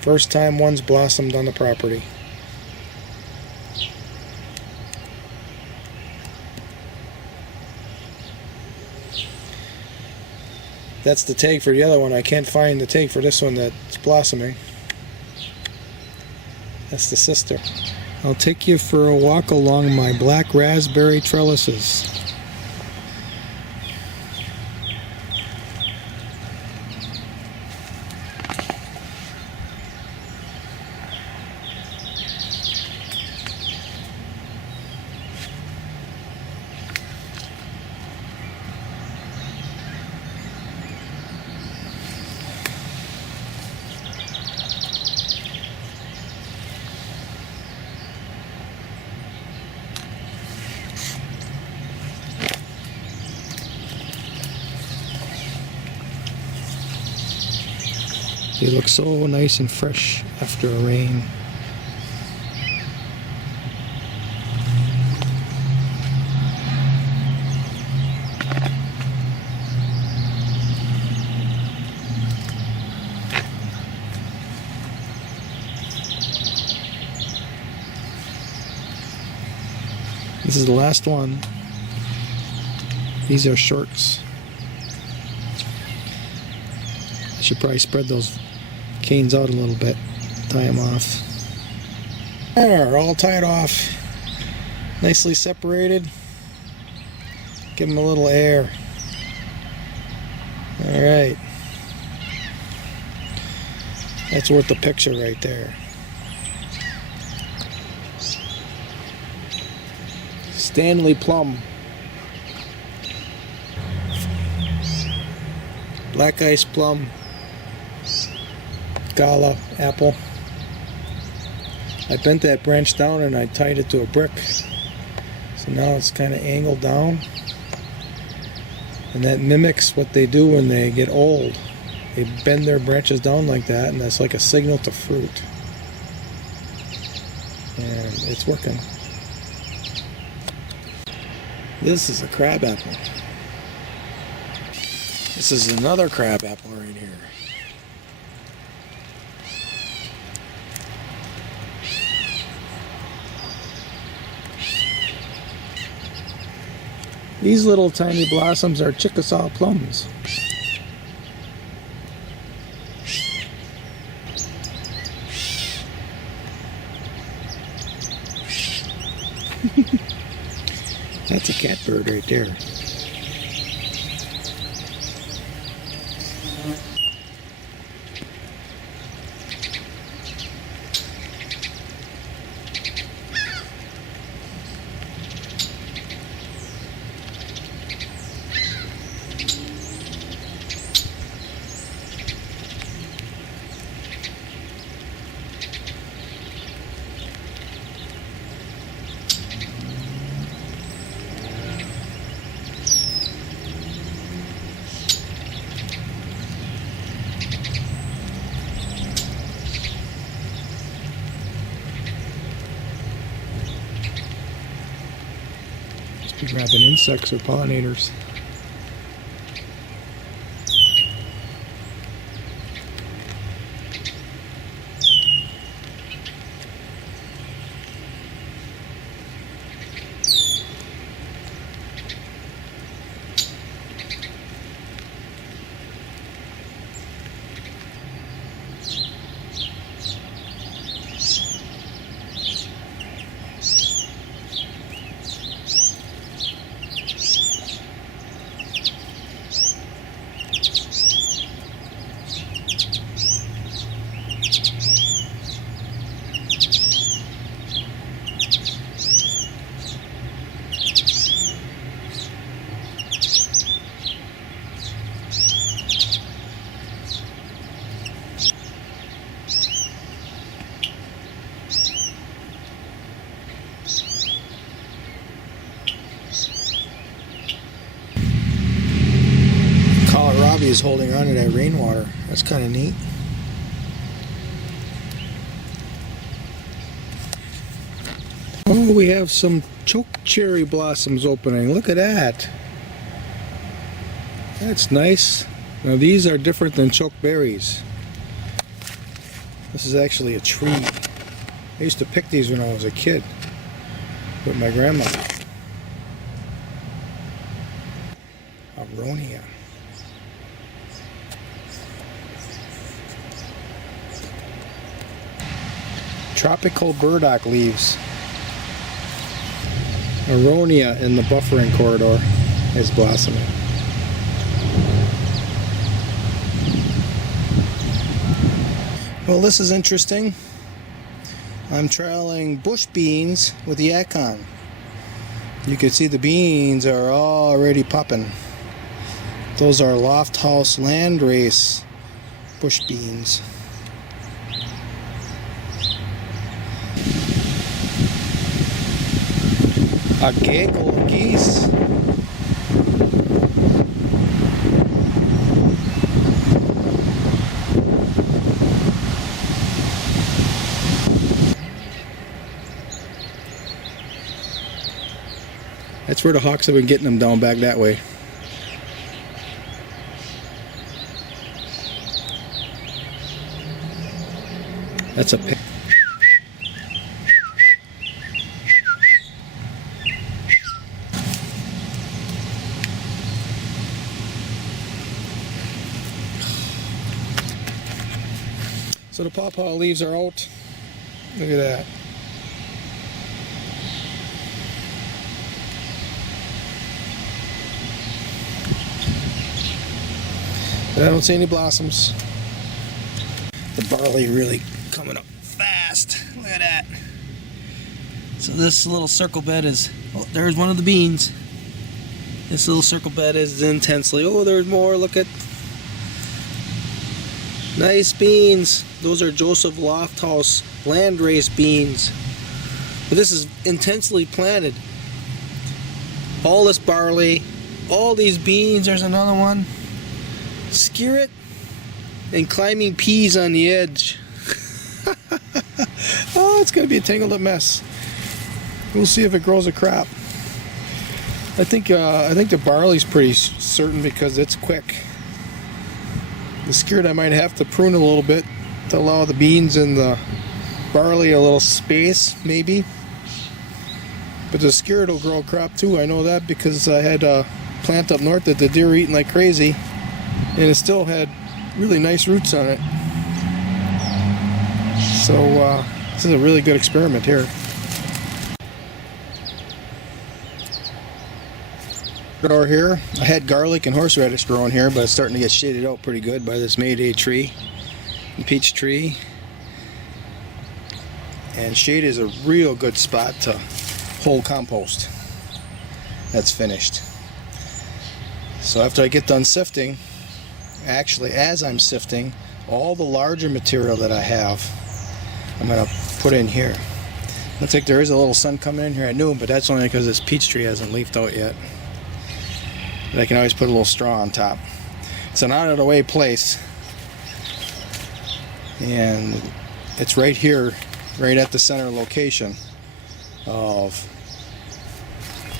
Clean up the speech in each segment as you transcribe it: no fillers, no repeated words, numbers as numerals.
First time one's blossomed on the property. That's the tag for the other one. I can't find the tag for this one that's blossoming. That's the sister. I'll take you for a walk along my black raspberry trellises. They look so nice and fresh after a rain. This is the last one. These are shorts. I should probably spread those canes out a little bit, tie them off. There, all tied off, nicely separated. Give them a little air. All right, that's worth the picture right there. Stanley plum, black ice plum, Gala apple. I bent that branch down and I tied it to a brick, so now it's kind of angled down, and that mimics what they do when they get old. They bend their branches down like that, and that's like a signal to fruit, and it's working. This is a crab apple. This is another crab apple right here. These little tiny blossoms are Chickasaw plums. That's a catbird right there. Be grabbing insects or pollinators. Is holding on to that rainwater. That's kind of neat. Oh, we have some choke cherry blossoms opening. Look at that. That's nice. Now these are different than choke berries. This is actually a tree. I used to pick these when I was a kid with my grandmother. Aronia. Tropical burdock leaves. Aronia in the buffering corridor is blossoming. Well, this is interesting. I'm trialing bush beans with the Yacon. You can see the beans are already popping. Those are loft house landrace bush beans. A gaggle of geese. That's where the hawks have been getting them, down back that way. That's a pig. So the pawpaw leaves are out. Look at that. But I don't see any blossoms. The barley really coming up fast. Look at that. So this little circle bed is, oh, there's one of the beans. This little circle bed is intensely, oh, there's more, look at. Nice beans. Those are Joseph Lofthouse landrace beans. But this is intensely planted. All this barley, all these beans, there's another one. Skirret and climbing peas on the edge. Oh, it's going to be a tangled up mess. We'll see if it grows a crop. I think the barley's pretty certain because it's quick. The skirret I might have to prune a little bit to allow the beans and the barley a little space, maybe. But the skirret will grow a crop too. I know that because I had a plant up north that the deer were eating like crazy, and it still had really nice roots on it. So this is a really good experiment here. Over here, I had garlic and horseradish growing here, but it's starting to get shaded out pretty good by this Mayday tree, the peach tree. And shade is a real good spot to hold compost that's finished. So after I get done sifting, actually as I'm sifting, all the larger material that I have, I'm going to put in here. Looks like there is a little sun coming in here at noon, but that's only because this peach tree hasn't leafed out yet. But I can always put a little straw on top. It's an out of the way place, and it's right here, right at the center location of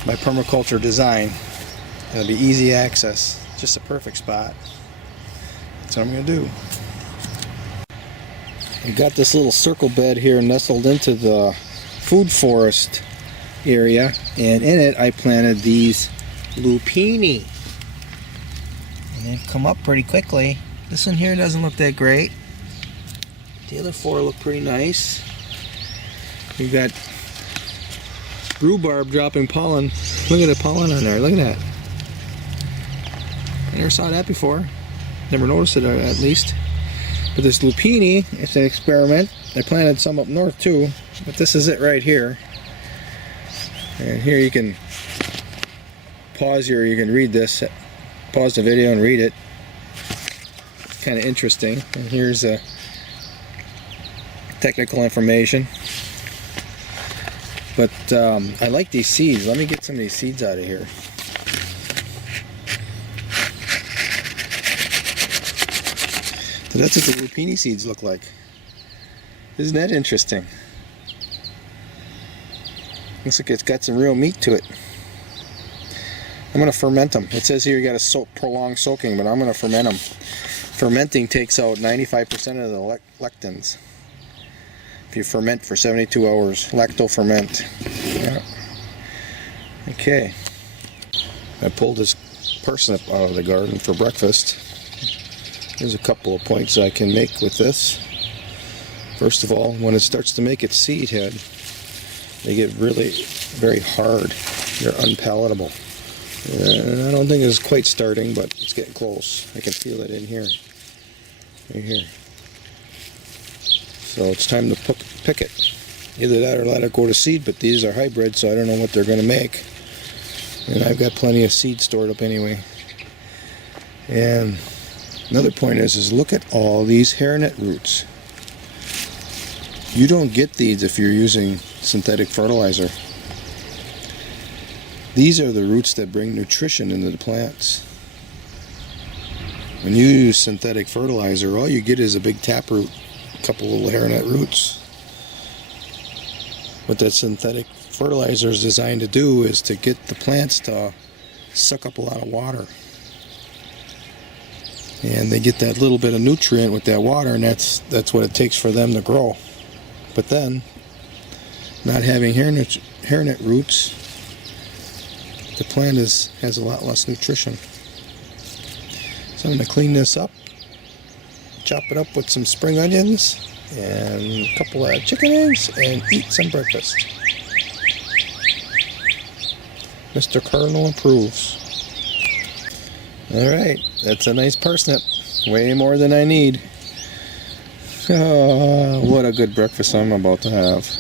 my permaculture design. It'll be easy access, just a perfect spot. That's what I'm going to do. I've got this little circle bed here nestled into the food forest area, and in it I planted these lupini, and they've come up pretty quickly. This one here doesn't look that great. The other four look pretty nice. We've got rhubarb dropping pollen. Look at the pollen on there. Look at that. I never saw that before. Never noticed it, at least. But this lupini, it's an experiment. I planted some up north too, but this is it right here. And here you can pause here, you can read this, pause the video and read it. It's kind of interesting. And here's technical information. But I like these seeds. Let me get some of these seeds out of here. So that's what the lupini seeds look like. Isn't that interesting? Looks like it's got some real meat to it. I'm going to ferment them. It says here you got to prolong soaking, but I'm going to ferment them. Fermenting takes out 95% of the lectins. if you ferment for 72 hours. Lacto-ferment. Yeah. Okay. I pulled this parsnip out of the garden for breakfast. There's a couple of points I can make with this. First of all, when it starts to make its seed head, they get really very hard. They're unpalatable. And I don't think it's quite starting, but it's getting close. I can feel it in here. Right here. So it's time to pick it. Either that or let it go to seed, but these are hybrid, so I don't know what they're going to make. And I've got plenty of seed stored up anyway. And another point is look at all these hairnet roots. You don't get these if you're using synthetic fertilizer. These are the roots that bring nutrition into the plants. When you use synthetic fertilizer, all you get is a big taproot, a couple little hairnet roots. What that synthetic fertilizer is designed to do is to get the plants to suck up a lot of water. And they get that little bit of nutrient with that water, and that's what it takes for them to grow. But then, not having hairnet roots, the plant has a lot less nutrition. So I'm going to clean this up, chop it up with some spring onions and a couple of chicken eggs, and eat some breakfast. Mr. Colonel approves. Alright, that's a nice parsnip. Way more than I need. Oh, what a good breakfast I'm about to have.